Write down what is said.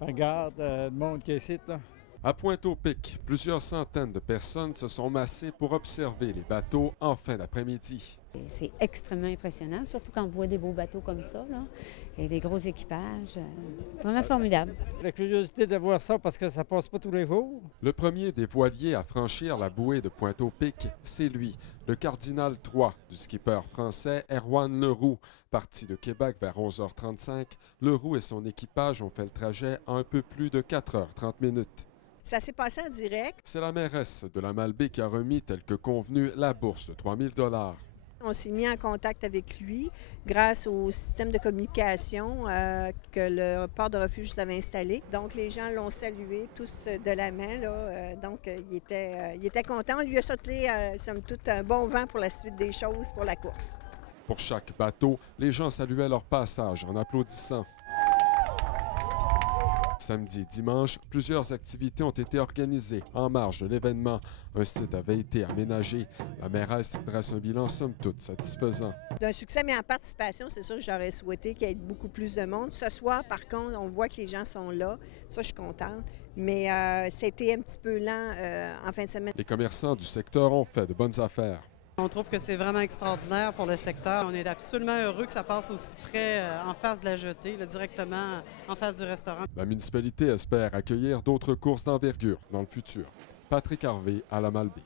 Regarde, le monde qui est ici, là. À Pointe-au-Pic, plusieurs centaines de personnes se sont massées pour observer les bateaux en fin d'après-midi. C'est extrêmement impressionnant, surtout quand on voit des beaux bateaux comme ça, là, et des gros équipages. Vraiment formidable. La curiosité de voir ça parce que ça passe pas tous les jours. Le premier des voiliers à franchir la bouée de Pointe-au-Pic, c'est lui, le cardinal 3 du skipper français Erwan Leroux. Parti de Québec vers 11h35, Leroux et son équipage ont fait le trajet en un peu plus de 4h30. Ça s'est passé en direct. C'est la mairesse de la Malbaie qui a remis, tel que convenu, la bourse de 3 000 $. On s'est mis en contact avec lui grâce au système de communication que le port de refuge avait installé. Donc, les gens l'ont salué tous de la main. Là. Donc, il était content. On lui a souhaité, somme toute, un bon vent pour la suite des choses pour la course. Pour chaque bateau, les gens saluaient leur passage en applaudissant. Samedi et dimanche, plusieurs activités ont été organisées en marge de l'événement. Un site avait été aménagé. La mairesse dresse un bilan somme toute satisfaisant. D'un succès, mais en participation, c'est sûr que j'aurais souhaité qu'il y ait beaucoup plus de monde. Ce soir, par contre, on voit que les gens sont là. Ça, je suis contente. Mais c'était un petit peu lent en fin de semaine. Les commerçants du secteur ont fait de bonnes affaires. On trouve que c'est vraiment extraordinaire pour le secteur. On est absolument heureux que ça passe aussi près, en face de la jetée, là, directement en face du restaurant. La municipalité espère accueillir d'autres courses d'envergure dans le futur. Patrick Harvey à la Malbaie.